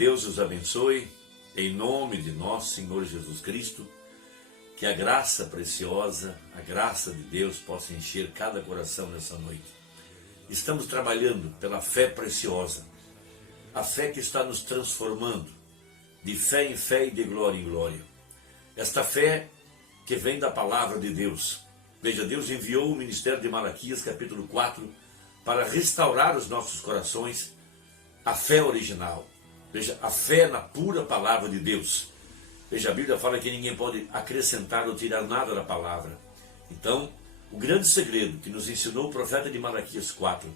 Deus os abençoe, em nome de nosso Senhor Jesus Cristo, que a graça preciosa, a graça de Deus possa encher cada coração nessa noite. Estamos trabalhando pela fé preciosa, a fé que está nos transformando, de fé em fé e de glória em glória. Esta fé que vem da palavra de Deus. Veja, Deus enviou o ministério de Malaquias, capítulo 4, para restaurar os nossos corações a fé original. Veja, a fé na pura palavra de Deus. Veja, a Bíblia fala que ninguém pode acrescentar ou tirar nada da palavra. Então, o grande segredo que nos ensinou o profeta de Malaquias 4,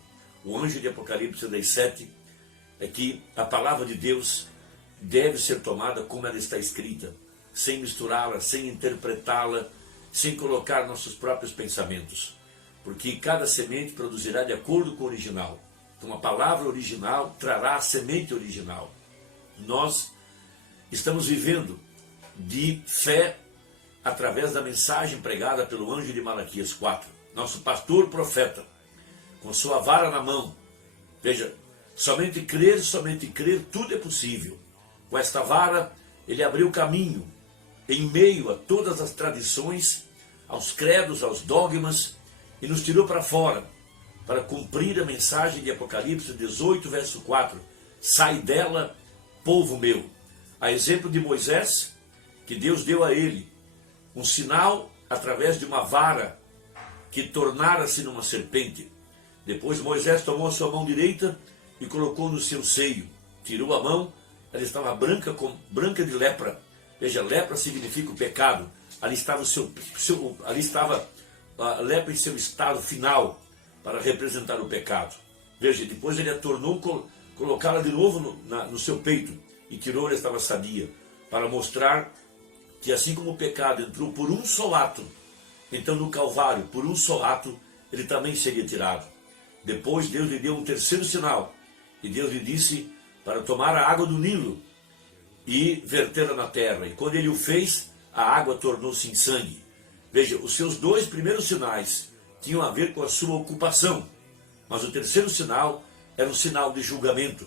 o anjo de Apocalipse 17, é que a palavra de Deus deve ser tomada como ela está escrita, sem misturá-la, sem interpretá-la, sem colocar nossos próprios pensamentos. Porque cada semente produzirá de acordo com o original. Então a palavra original trará a semente original. Nós estamos vivendo de fé através da mensagem pregada pelo anjo de Malaquias 4. Nosso pastor profeta, com sua vara na mão. Veja, somente crer, tudo é possível. Com esta vara, ele abriu caminho em meio a todas as tradições, aos credos, aos dogmas, e nos tirou para fora, para cumprir a mensagem de Apocalipse 18, verso 4. Sai dela, povo meu. A exemplo de Moisés, que Deus deu a ele um sinal através de uma vara que tornara-se numa serpente. Depois Moisés tomou a sua mão direita e colocou no seu seio. Tirou a mão, ela estava branca de lepra. Veja, lepra significa o pecado. Ali estava a lepra em seu estado final, para representar o pecado. Veja, depois ele a tornou colocá-la de novo no seu peito, e tirou, ela estava sadia, para mostrar que assim como o pecado entrou por um só ato, então no Calvário, por um só ato, ele também seria tirado. Depois Deus lhe deu um terceiro sinal, e Deus lhe disse para tomar a água do Nilo e vertê-la na terra. E quando ele o fez, a água tornou-se em sangue. Veja, os seus dois primeiros sinais tinham a ver com a sua ocupação, mas o terceiro sinal era um sinal de julgamento,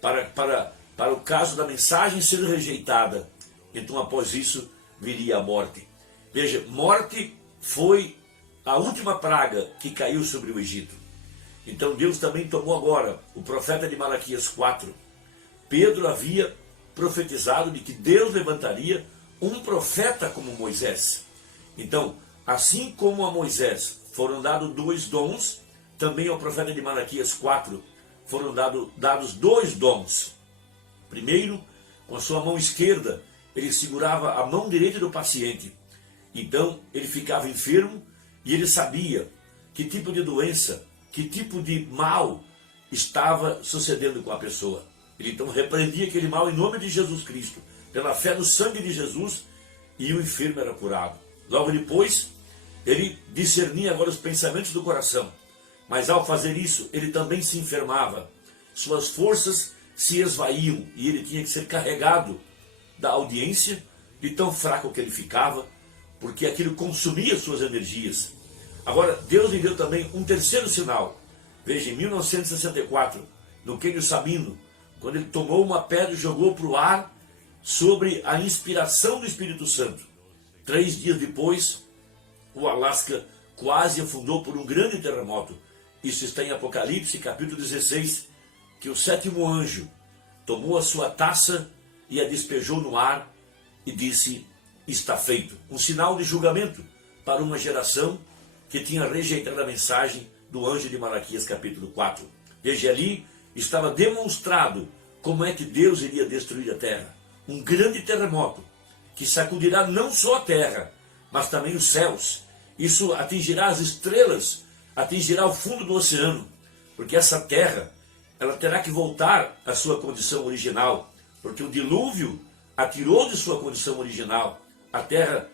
para o caso da mensagem ser rejeitada. Então após isso viria a morte. Veja, morte foi a última praga que caiu sobre o Egito. Então Deus também tomou agora o profeta de Malaquias 4. Pedro havia profetizado de que Deus levantaria um profeta como Moisés. Então, assim como a Moisés foram dados 2 dons, também ao profeta de Malaquias 4 foram dados 2 dons. Primeiro, com a sua mão esquerda, ele segurava a mão direita do paciente. Então, ele ficava enfermo e ele sabia que tipo de doença, que tipo de mal estava sucedendo com a pessoa. Ele então repreendia aquele mal em nome de Jesus Cristo, pela fé no sangue de Jesus, e o enfermo era curado. Logo depois, ele discernia agora os pensamentos do coração. Mas ao fazer isso, ele também se enfermava. Suas forças se esvaíam e ele tinha que ser carregado da audiência, de tão fraco que ele ficava, porque aquilo consumia suas energias. Agora, Deus lhe deu também um terceiro sinal. Veja, em 1964, no Quênio Sabino, quando ele tomou uma pedra e jogou para o ar sobre a inspiração do Espírito Santo. 3 dias depois, o Alasca quase afundou por um grande terremoto. Isso está em Apocalipse, capítulo 16, que o 7º anjo tomou a sua taça e a despejou no ar e disse, está feito. Um sinal de julgamento para uma geração que tinha rejeitado a mensagem do anjo de Malaquias, capítulo 4. Veja, ali estava demonstrado como é que Deus iria destruir a terra. Um grande terremoto que sacudirá não só a terra, mas também os céus. Isso atingirá as estrelas, atingirá o fundo do oceano, porque essa terra, ela terá que voltar à sua condição original, porque o dilúvio a tirou de sua condição original. A terra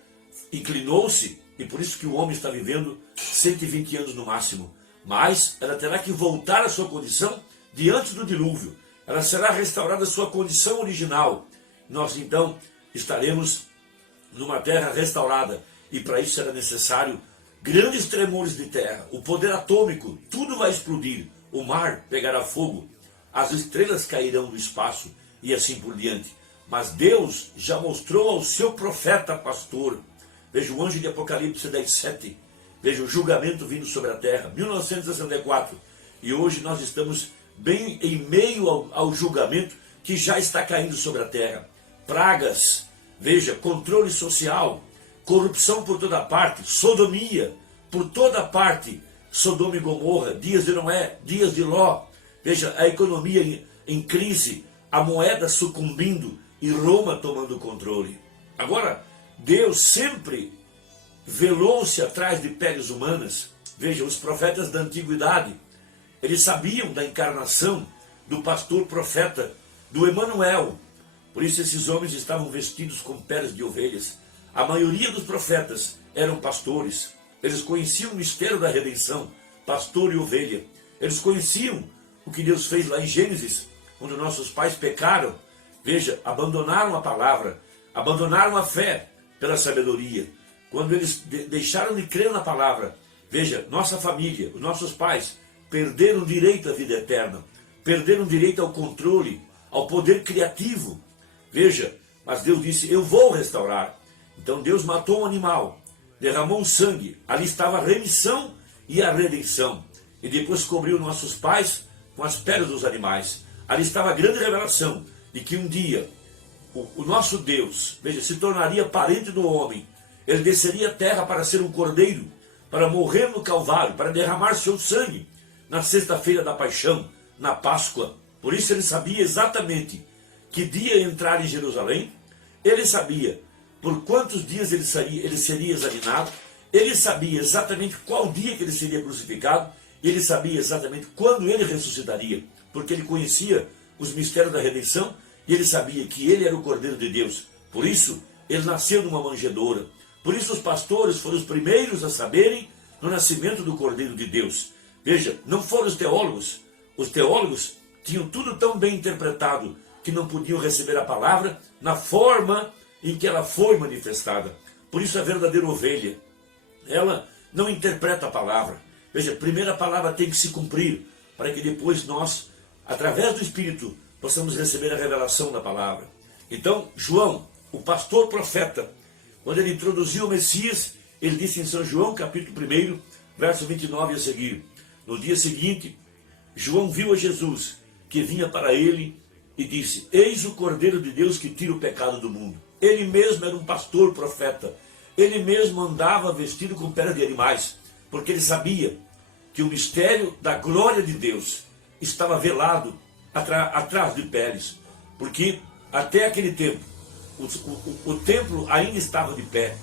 inclinou-se, e por isso que o homem está vivendo 120 anos no máximo. Mas ela terá que voltar à sua condição de antes do dilúvio. Ela será restaurada à sua condição original. Nós então estaremos numa terra restaurada, e para isso será necessário grandes tremores de terra, o poder atômico, tudo vai explodir, o mar pegará fogo, as estrelas cairão do espaço, e assim por diante. Mas Deus já mostrou ao seu profeta pastor. Veja o anjo de Apocalipse 10:7. Veja o julgamento vindo sobre a terra. 1964. E hoje nós estamos bem em meio ao julgamento que já está caindo sobre a terra. Pragas, veja, controle social, corrupção por toda parte, sodomia por toda parte. Sodoma e Gomorra, dias de Noé, dias de Ló. Veja, a economia em crise, a moeda sucumbindo e Roma tomando o controle. Agora, Deus sempre velou-se atrás de peles humanas. Veja, os profetas da antiguidade, eles sabiam da encarnação do pastor profeta, do Emanuel. Por isso esses homens estavam vestidos com peles de ovelhas. A maioria dos profetas eram pastores. Eles conheciam o mistério da redenção, pastor e ovelha. Eles conheciam o que Deus fez lá em Gênesis, quando nossos pais pecaram. Veja, abandonaram a palavra, abandonaram a fé pela sabedoria. Quando eles deixaram de crer na palavra, veja, nossa família, os nossos pais, perderam o direito à vida eterna, perderam o direito ao controle, ao poder criativo. Veja, mas Deus disse, eu vou restaurar. Então Deus matou um animal, derramou sangue, ali estava a remissão e a redenção. E depois cobriu nossos pais com as peles dos animais. Ali estava a grande revelação de que um dia o nosso Deus, veja, se tornaria parente do homem. Ele desceria à terra para ser um cordeiro, para morrer no Calvário, para derramar seu sangue na sexta-feira da paixão, na Páscoa. Por isso ele sabia exatamente que dia entrar em Jerusalém, ele sabia por quantos dias ele seria examinado, ele sabia exatamente qual dia que ele seria crucificado, ele sabia exatamente quando ele ressuscitaria, porque ele conhecia os mistérios da redenção e ele sabia que ele era o Cordeiro de Deus. Por isso, ele nasceu numa manjedoura. Por isso, os pastores foram os primeiros a saberem no nascimento do Cordeiro de Deus. Veja, não foram os teólogos. Os teólogos tinham tudo tão bem interpretado que não podiam receber a palavra na forma em que ela foi manifestada. Por isso, a verdadeira ovelha, ela não interpreta a palavra. Veja, primeiro a palavra tem que se cumprir, para que depois nós, através do Espírito, possamos receber a revelação da palavra. Então, João, o pastor profeta, quando ele introduziu o Messias, ele disse em São João, capítulo 1, verso 29 a seguir. No dia seguinte, João viu a Jesus, que vinha para ele, e disse, eis o Cordeiro de Deus que tira o pecado do mundo. Ele mesmo era um pastor profeta. Ele mesmo andava vestido com peles de animais, porque ele sabia que o mistério da glória de Deus estava velado atrás de peles. Porque até aquele tempo, o templo ainda estava de pé.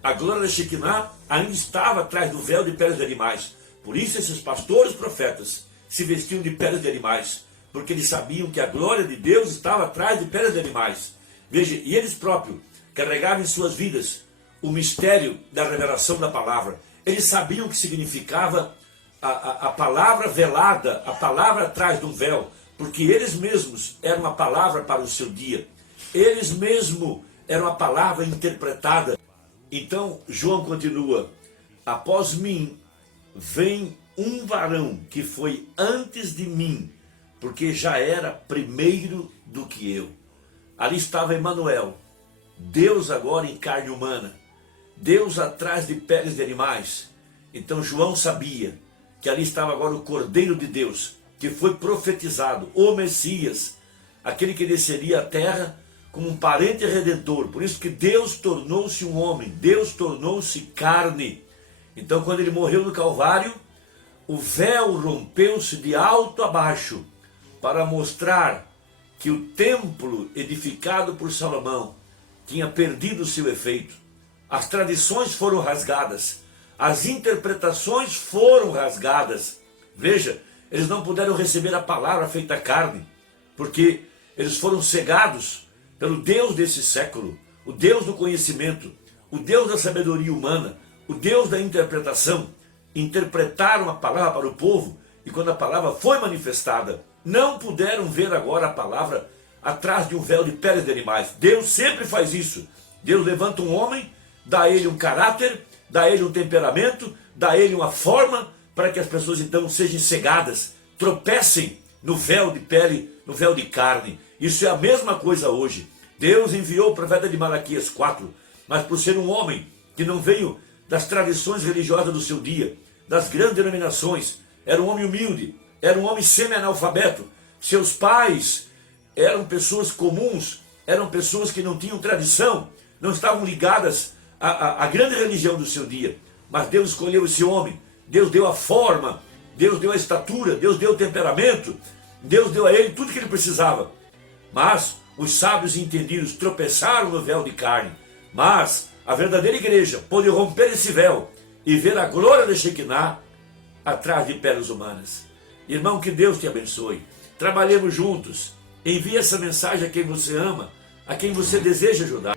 A glória da Shekinah ainda estava atrás do véu de peles de animais. Por isso esses pastores profetas se vestiam de peles de animais, porque eles sabiam que a glória de Deus estava atrás de peles de animais. Veja, e eles próprios carregavam em suas vidas o mistério da revelação da palavra. Eles sabiam o que significava a palavra velada, a palavra atrás de um véu, porque eles mesmos eram a palavra para o seu dia. Eles mesmos eram a palavra interpretada. Então, João continua, após mim vem um varão que foi antes de mim, porque já era primeiro do que eu. Ali estava Emanuel, Deus agora em carne humana, Deus atrás de peles de animais. Então João sabia que ali estava agora o Cordeiro de Deus, que foi profetizado, o Messias, aquele que desceria à terra como um parente redentor. Por isso que Deus tornou-se um homem, Deus tornou-se carne. Então quando ele morreu no Calvário, o véu rompeu-se de alto a baixo, para mostrar que o templo edificado por Salomão tinha perdido o seu efeito. As tradições foram rasgadas, as interpretações foram rasgadas. Veja, eles não puderam receber a palavra feita carne, porque eles foram cegados pelo Deus desse século, o Deus do conhecimento, o Deus da sabedoria humana, o Deus da interpretação. Interpretaram a palavra para o povo, e quando a palavra foi manifestada, não puderam ver agora a palavra atrás de um véu de peles de animais. Deus sempre faz isso. Deus levanta um homem, dá a ele um caráter, dá a ele um temperamento, dá a ele uma forma, para que as pessoas então sejam cegadas, tropecem no véu de pele, no véu de carne. Isso é a mesma coisa hoje. Deus enviou o profeta de Malaquias 4, mas por ser um homem que não veio das tradições religiosas do seu dia, das grandes denominações, era um homem humilde, era um homem semi-analfabeto, seus pais eram pessoas comuns, eram pessoas que não tinham tradição, não estavam ligadas à grande religião do seu dia, mas Deus escolheu esse homem, Deus deu a forma, Deus deu a estatura, Deus deu o temperamento, Deus deu a ele tudo que ele precisava. Mas os sábios e entendidos tropeçaram no véu de carne. Mas a verdadeira igreja pôde romper esse véu e ver a glória de Shekinah atrás de pedras humanas. Irmão, que Deus te abençoe. Trabalhemos juntos. Envie essa mensagem a quem você ama, a quem você deseja ajudar.